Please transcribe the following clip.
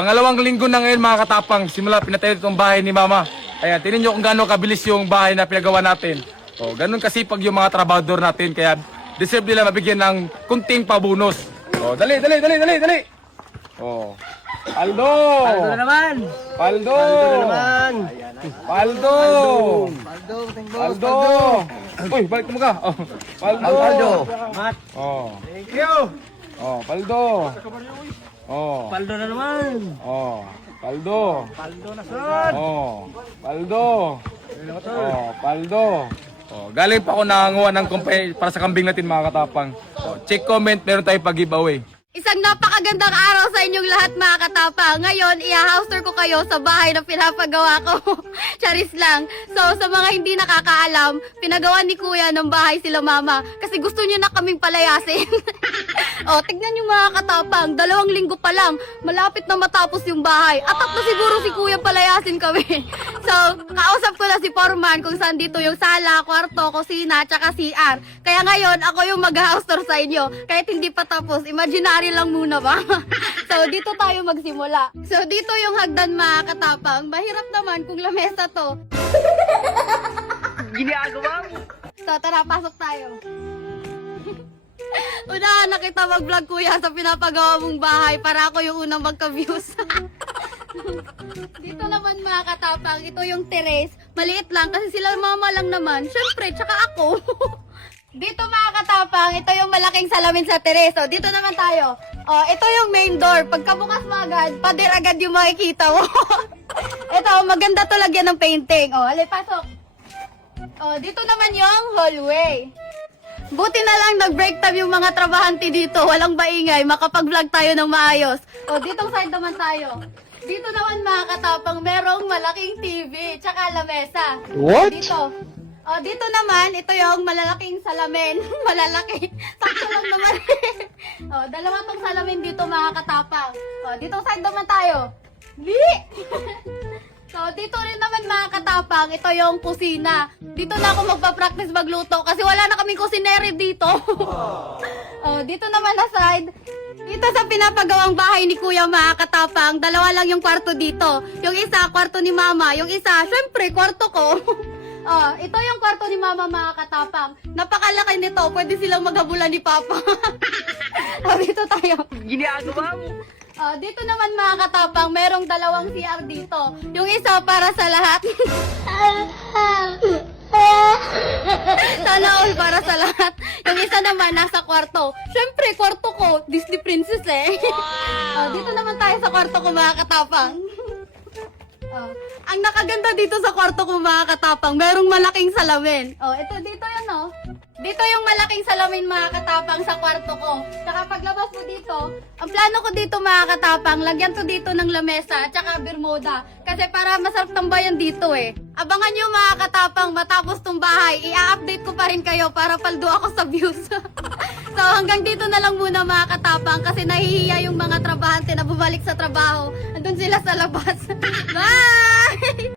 pangalawang linggo na ngayon mga katapang, simula pinatayo itong bahay ni Mama. Ayan, tingnan nyo kung gaano kabilis yung bahay na pinagawa natin. O, ganun kasipag yung mga trabador natin, kaya deserve nila mabigyan ng kunting pabonus. O, dali! O, Paldo! Paldo na naman! Paldo! Paldo na naman! Paldo! Paldo, Paldo! Uy, balik mo ka. Oh, Paldo! Paldo! Mat! Oh, Thank you! oh, Paldo! Oh, Paldo na naman! oh, Paldo! Paldo na son! Oh, Paldo! Oh, Paldo! Oh, galing pa ako nanganguha ng kumpay para sa kambing natin mga katapang. Oh, check comment, meron tayong pag-giveaway. Isang napakagandang araw sa inyong lahat mga katapa. Ngayon, i-houster ko kayo sa bahay na pinapagawa ko. Charis lang. So, sa mga hindi nakakaalam, pinagawa ni Kuya ng bahay sila Mama. Kasi gusto niyo na kaming palayasin. O, tignan niyo mga katapang. 2 linggo pa lang, malapit na matapos yung bahay. Atak na siguro si Kuya palayasin kami. So, kausap ko na si Foreman kung saan dito yung sala, kwarto, kusina, tsaka CR. Kaya ngayon, ako yung mag-houster sa inyo. Kahit hindi pa tapos, imaginary lang muna ba? So, dito tayo magsimula. So, dito yung hagdan mga katapang. Mahirap naman kung lamesa to. Ginagawa mo! So, tara, pasok tayo. Unahan na kita mag-vlog kuya sa pinapagawa mong bahay para ako yung unang magka-views. Dito naman mga katapang, ito yung terrace. Maliit lang kasi sila Mama lang naman. Syempre, tsaka ako. Dito mga katapang, ito yung malaking salamin sa terrace. So, dito naman tayo. Oh, ito yung main door. Pagkabukas mo agad, pader agad yung makikita mo. Ito, maganda to lagyan ng painting. Oh, alay, pasok. Oh, dito naman yung hallway. Buti na lang nag-break time yung mga trabahante dito. Walang maingay, makapag-vlog tayo ng maayos. O, ditong side naman tayo. Dito naman mga katapang, merong malaking TV, tsaka lamesa. What? Dito. O, dito naman, ito yung malalaking salamin. Malalaki. Sakto lang naman. O, 2 tong salamin dito mga katapang. O, ditong side naman tayo. Li! So, dito rin naman mga katapang, ito yung kusina. Dito na ako magpa-practice magluto kasi wala na kaming kusinere dito. Oh, dito naman na side. Dito sa pinapagawang bahay ni Kuya mga katapang, 2 lang yung kwarto dito. Yung isa, kwarto ni Mama. Yung isa, syempre, kwarto ko. Oh, ito yung kwarto ni Mama mga katapang. Napakalaki nito, pwede silang maghabulan ni Papa. Oh, dito tayo. Ginagawa mo! Oh, dito naman mga katapang, merong 2 CR dito. Yung isa para sa lahat. Sana all para sa lahat. Yung isa naman nasa kwarto. Syempre, kwarto ko, Disney princess eh. Oh, dito naman tayo sa kwarto ko mga katapang. Oh, ang nakaganda dito sa kwarto ko mga katapang, merong malaking salamin. Oh, ito dito yun oh. Dito yung malaking salamin mga katapang sa kwarto ko. Tsaka paglabas mo dito, ang plano ko dito mga katapang, lagyan to dito ng lamesa at saka bermuda. Kasi para masarap tambayan dito eh. Abangan nyo mga katapang, matapos tong bahay, i-update ko pa rin kayo para paldo ako sa views. So hanggang dito na lang muna mga katapang kasi nahihiya yung mga trabahante na bumalik sa trabaho. Andun sila sa labas. Bye!